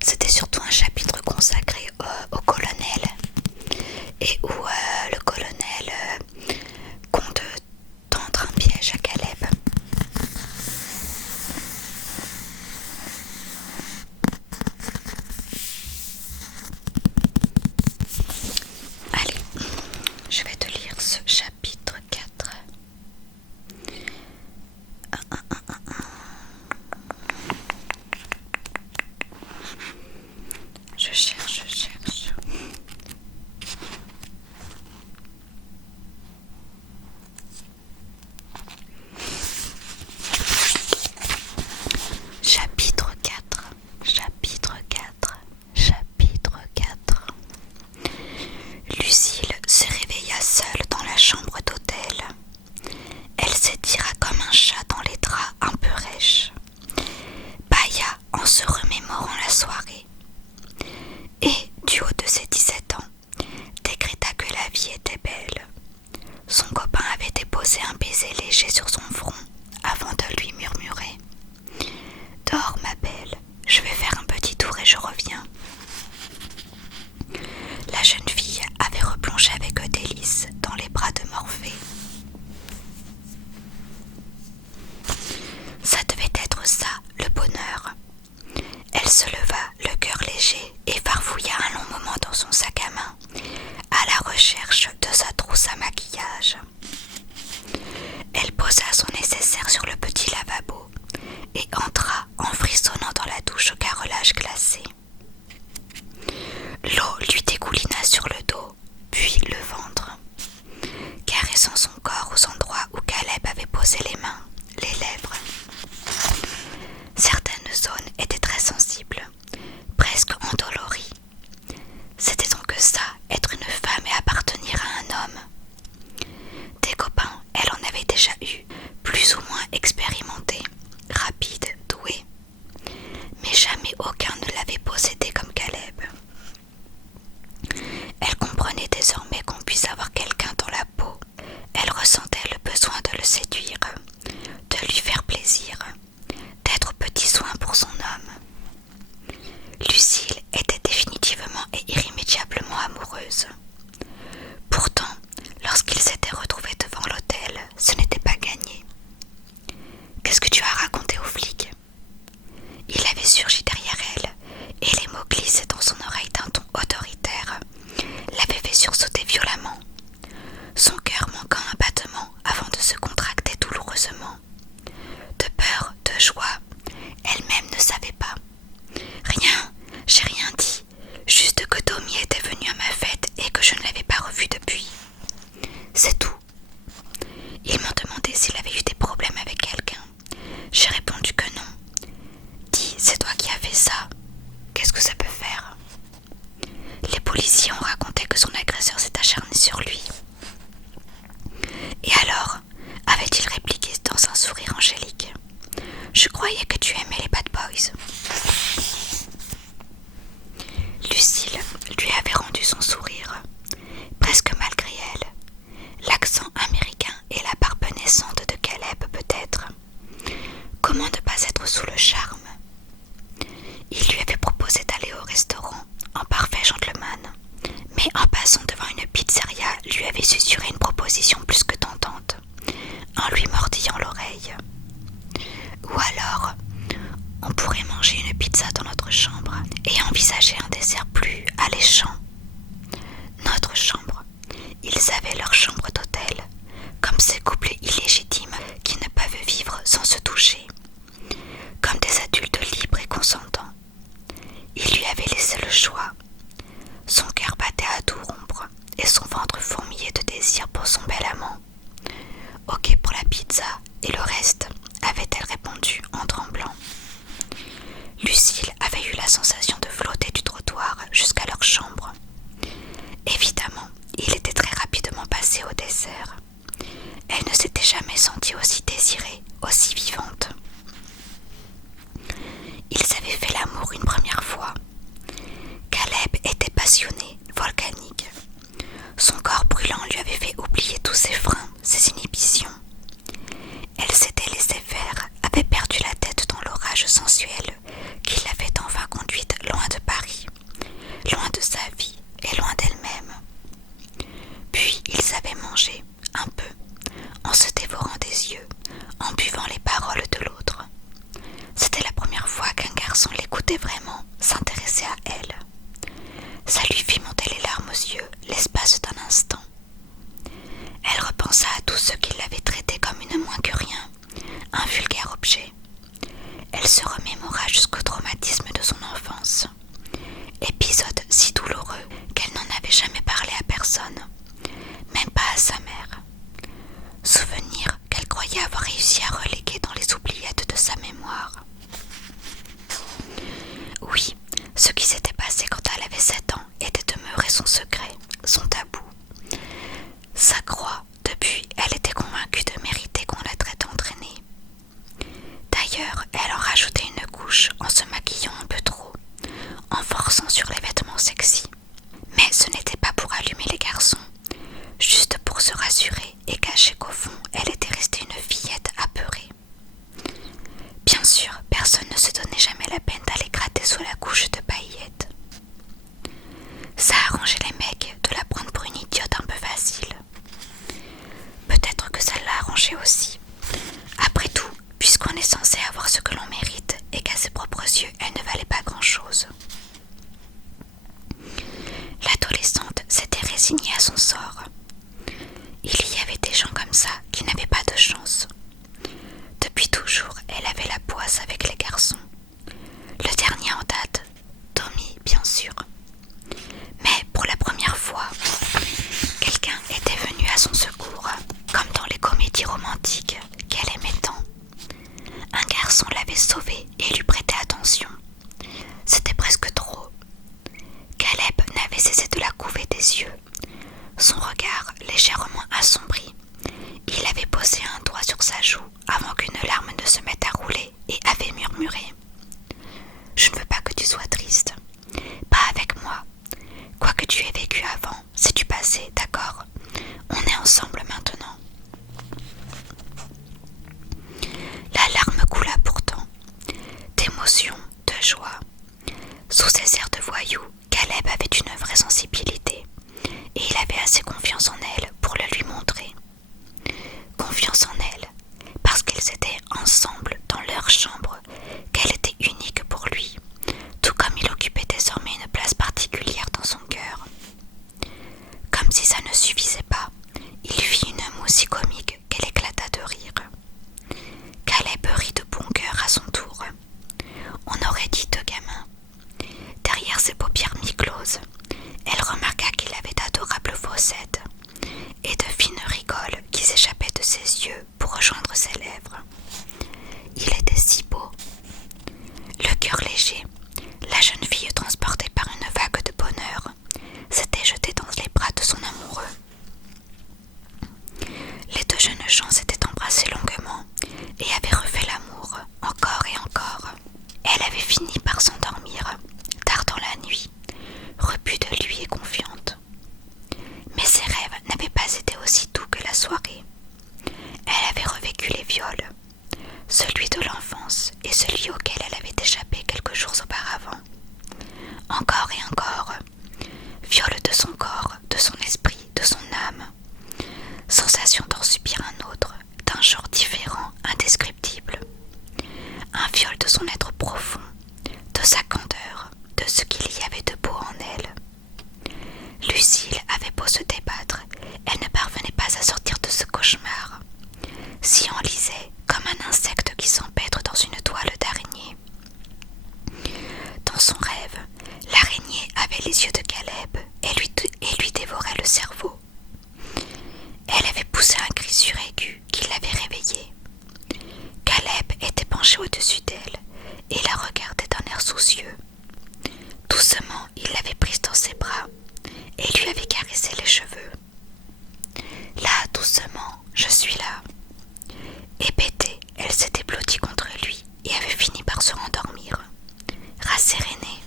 C'était surtout un chapitre consacré au colonel et où le colonel compte tendre un piège à Kaleb. Allez, je vais te lire ce chapitre 4. Je cherche. Chapitre 4. Lucille se réveilla seule dans la chambre d'hôtel. Elle s'étira comme un chat dans les draps un peu rêches. Bâilla en se remémorant la soirée. Et, du haut de ses 17 ans, décréta que la vie était belle. Son copain avait déposé un baiser léger sur son front avant de lui murmurer « Dors, ma belle, je vais faire un petit tour et je reviens. » La jeune fille avait replongé avec délice dans les bras de Morphée. Ça devait être ça, le bonheur. Elle se leva, le cœur léger, et farfouilla un long moment dans son sac à main, à la recherche de sa trousse à maquillage. Elle posa son nécessaire sur le petit lavabo et entra en frissonnant dans la douche au carrelage glacé. L'eau lui dégoulina sur le dos, puis le ventre, caressant son corps aux endroits où Kaleb avait posé les mains, les lèvres. Certaines zones étaient très sensibles, presque endolories. C'était donc ça, être une femme et appartenir à un homme. Des copains, elle en avait déjà eu, plus ou moins expérimentés, rapides, doués. Mais jamais aucun ne l'avait possédé comme Kaleb. Elle comprenait désormais qu'on puisse avoir quelqu'un dans la peau. Elle ressentait le besoin de le séduire, de lui faire plaisir, d'être au petit soin pour son homme. Lucille était définitivement et irrémédiablement amoureuse. Pourtant, lorsqu'ils s'étaient retrouvés devant l'hôtel, ce n'était pas gagné. « Qu'est-ce que tu as raconté aux flics ?» Il avait surgi derrière elle, et les mots glissaient dans son oreille d'un ton autoritaire, l'avaient fait sursauter violemment, son cœur manquant un battement avant de se contracter douloureusement. De peur, de joie, elle-même ne savait pas. « Rien, j'ai rien dit, juste que Tommy était venu à ma fête et que je ne l'avais pas revu depuis. C'est tout. Ils m'ont demandé s'il avait eu des problèmes avec quelqu'un. J'ai répondu que non. Dis, c'est toi qui as fait ça. Qu'est-ce que ça peut faire ? Les policiers ont raconté que son agresseur s'est acharné sur lui. Et alors, avait-il répliqué dans un sourire angélique. Je croyais que tu aimais les bad boys. Lucille lui avait rendu son sourire, presque malgré elle. L'accent américain et la barbe naissante de Kaleb peut-être. Comment ne pas être sous le charme ? Il lui avait proposé d'aller au restaurant, en parfait gentleman, mais en passant devant une pizzeria, lui avait susurré une proposition plus que tentante, en lui mordillant l'oreille. Ou alors, on pourrait manger une pizza dans notre chambre et envisager un dessert plus alléchant. Notre chambre. Ils avaient leur chambre d'hôtel, comme ces couples illégitimes qui ne peuvent vivre sans se toucher, comme des adultes libres et consentants. Il lui avait laissé le choix. Son cœur battait à tout rompre et son ventre fourmillait de désir pour son bel amant. Ok pour la pizza et le reste, avait-elle répondu en tremblant. Lucille avait eu la sensation de flotter du trottoir jusqu'à leur chambre. Évidemment, il était très rapidement passé au dessert. Elle ne s'était jamais sentie aussi désirée, aussi vivante. Ils avaient fait l'amour une première fois. Kaleb était passionné, volcanique. Son corps brûlant lui avait fait oublier tous ses freins, ses inhibitions. Elle s'était laissée faire, avait perdu la tête dans l'orage sensuel pensa à tous ceux qui l'avaient traité comme une moins que rien, un vulgaire objet. Elle se remémora jusqu'au traumatisme de son enfance. Épisode si douloureux qu'elle n'en avait jamais parlé à personne, même pas à sa mère. Souvenir qu'elle croyait avoir réussi à reléguer dans les oubliettes de sa mémoire. Oui, ce qui s'était passé quand elle avait 7 ans était demeuré son secret, son tabou. Sa croix, depuis, elle était convaincue de mériter qu'on la traite entraînée. D'ailleurs, elle en rajoutait une couche en se maquillant un peu trop, en forçant sur les vêtements sexy. Mais ce n'était pas pour allumer les garçons, juste pour se rassurer et cacher qu'au fond, elle était restée une fillette apeurée. Bien sûr, personne ne se donnait jamais la peine d'aller gratter sous la couche de paillettes. Ça arrangeait les mecs de la prendre pour une idiote un peu facile. Peut-être que ça l'a arrangée aussi. Après tout, puisqu'on est censé avoir ce que l'on mérite et qu'à ses propres yeux, elle ne valait pas grand-chose. L'adolescente s'était résignée à son sort. Il y avait des gens comme ça qui n'avaient pas de chance. Depuis toujours, elle avait la poisse avec les garçons. Le dernier en date, Tommy, bien sûr. Mais pour la première fois, quelqu'un était venu à son secours, comme dans les comédies romantiques qu'elle aimait tant. Un garçon l'avait sauvée et lui prêtait attention. C'était presque trop. Kaleb n'avait cessé de la couver des yeux. Son regard légèrement assombri. Il avait posé un doigt sur sa joue avant qu'une larme ne se mette à rouler et avait murmuré « Je ne veux pas que tu sois triste. Pas avec moi. Quoi que tu aies vécu avant, c'est du passé, d'accord? On est ensemble maintenant. » La larme coula pourtant, d'émotion, de joie. Sous ses airs de voyou, Kaleb avait une vraie sensibilité, et il avait assez confiance en elle pour le lui montrer. Confiance en elle, parce qu'ils étaient ensemble dans leur chambre, qu'elle était unique pour lui, tout comme il occupait désormais une place particulière dans son cœur. Comme si ça ne suffisait pas, il fit une moue si comique qu'elle éclata de rire. Kaleb rit de bon cœur à son tour. On aurait dit deux gamins. Derrière ses paupières mi-closes, elle remarqua qu'il avait d'adorables fossettes et de fines rigoles qui s'échappaient de ses yeux pour rejoindre ses lèvres. Il était si beau. Le cœur léger, la jeune fille transportée par une vague de bonheur s'était jetée dans les bras de son amoureux. Les deux jeunes gens s'étaient embrassés longuement et avaient refait l'amour encore et encore. Elle avait fini par s'endormir, tard dans la nuit, repue de lui et confiante. Mais ses rêves n'avaient pas été aussi doux que la soirée. Elle avait revécu les viols, celui de l'enfance et celui auquel elle avait échappé quelques jours auparavant. Encore et encore, viol de son corps, de son esprit, de son âme. Sensation d'en subir un autre, d'un genre différent, indescriptible. Un viol de son être profond, de sa candeur, de ce qu'il y avait de beau en elle. Lucille avait beau se débattre, elle ne parvenait pas à sortir de ce cauchemar. S'y enlisait comme un insecte qui s'empêtre dans une toile d'araignée. Dans son rêve, l'araignée avait les yeux de Kaleb et lui dévorait le cerveau. Elle avait poussé un cri suraigu qui l'avait réveillée. Kaleb était penché au-dessus d'elle et la regardait d'un air soucieux. Doucement, il l'avait prise dans ses bras et lui avait caressé les cheveux. « Là, doucement, je suis là. » Hébétée, elle s'était blottie contre lui et avait fini par se rendormir, rassérénée.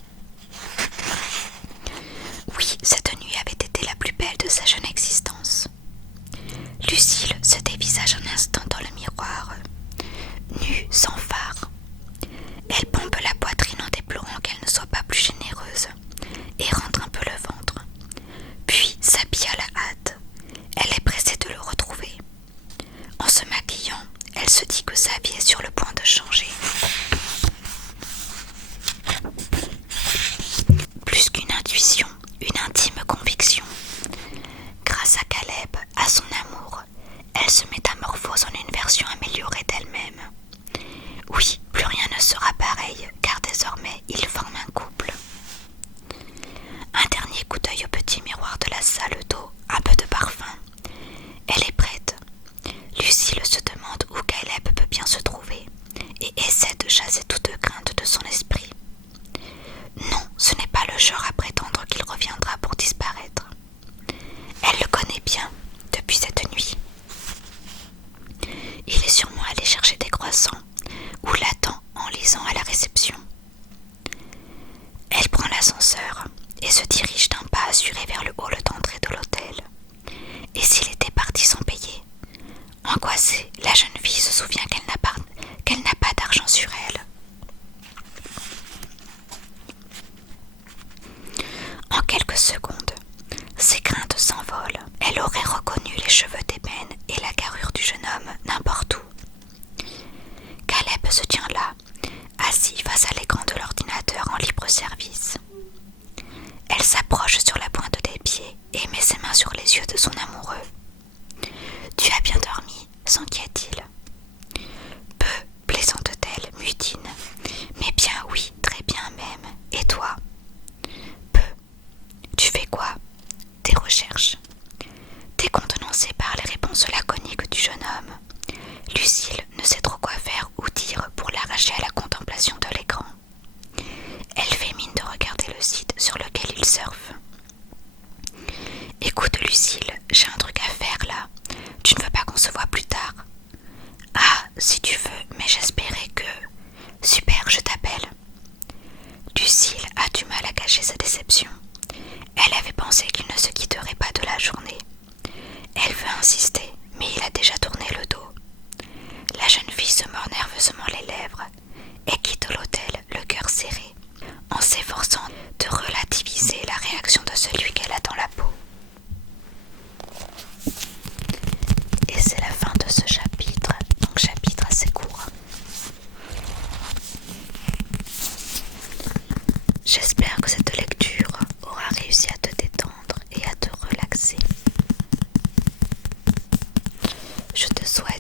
Oui, cette nuit avait été la plus belle de sa jeune existence. Lucille se dévisage un instant dans le miroir, nue, sans phare. Elle pompe la poitrine en déplorant qu'elle ne soit pas plus généreuse et rentre un peu le ventre. Puis s'habille à la hâte. Elle est pressée de le retrouver. En se maquillant, elle se dit que sa vie est sur le point de changer. Plus qu'une intuition, une intime conviction. Grâce à Kaleb, à son amour, elle se métamorphose en une version améliorée d'elle-même. Oui, plus rien ne sera pareil, car désormais ils forment un couple. Un dernier coup d'œil au petit miroir de la salle d'eau, un peu de parfum. Elle est prête. Lucille se demande où Kaleb peut bien se trouver et essaie de chasser toute crainte de son esprit. Non, ce n'est pas le genre à prétendre qu'il reviendra pour disparaître. Elle le connaît bien depuis cette nuit. Il est sûrement allé chercher des croissants ou l'attend en lisant à la réception. Elle prend l'ascenseur et se dirige d'un pas assuré vers le hall d'entrée de l'hôtel. Et s'il était parti sans payer? Angoissée, la jeune fille se souvient qu'elle n'a pas d'argent sur elle. En quelques secondes, ses craintes s'envolent. Elle aurait reconnu les cheveux d'ébène et la carrure du jeune homme n'importe où. Kaleb se tient là, assis face à l'écran de l'ordinateur en libre service. Elle s'approche sur la pointe des pieds et met ses mains sur les yeux de son amoureux. « Tu as bien dormi ?» s'inquiète-t-il. « Peu, plaisante-t-elle, mutine. Mais bien oui, très bien même. Et toi ?»« Peu. Tu fais quoi ?»« Des recherches. » Décontenancée par les réponses laconiques du jeune homme, Lucille ne sait trop quoi faire ou dire pour l'arracher à la contemplation de l'écran. Elle fait mine de regarder le site sur lequel il surfe. « Écoute Lucille, j'ai un truc à faire là. Tu ne veux pas qu'on se voit plus tard ?»« Ah, si tu veux, mais j'espérais que... » »« Super, je t'appelle. » Lucille a du mal à cacher sa déception. Elle avait pensé qu'il ne se quitterait pas de la journée. Elle veut insister, mais il a déjà tourné le dos. La jeune fille se mord nerveusement les lèvres et quitte l'hôtel le cœur serré, en s'efforçant de relativiser la réaction de celui qu'elle a dans la peau. Et c'est la fin de ce chapitre, donc chapitre assez court. J'espère que cette lecture aura réussi à te détendre et à te relaxer. Je te souhaite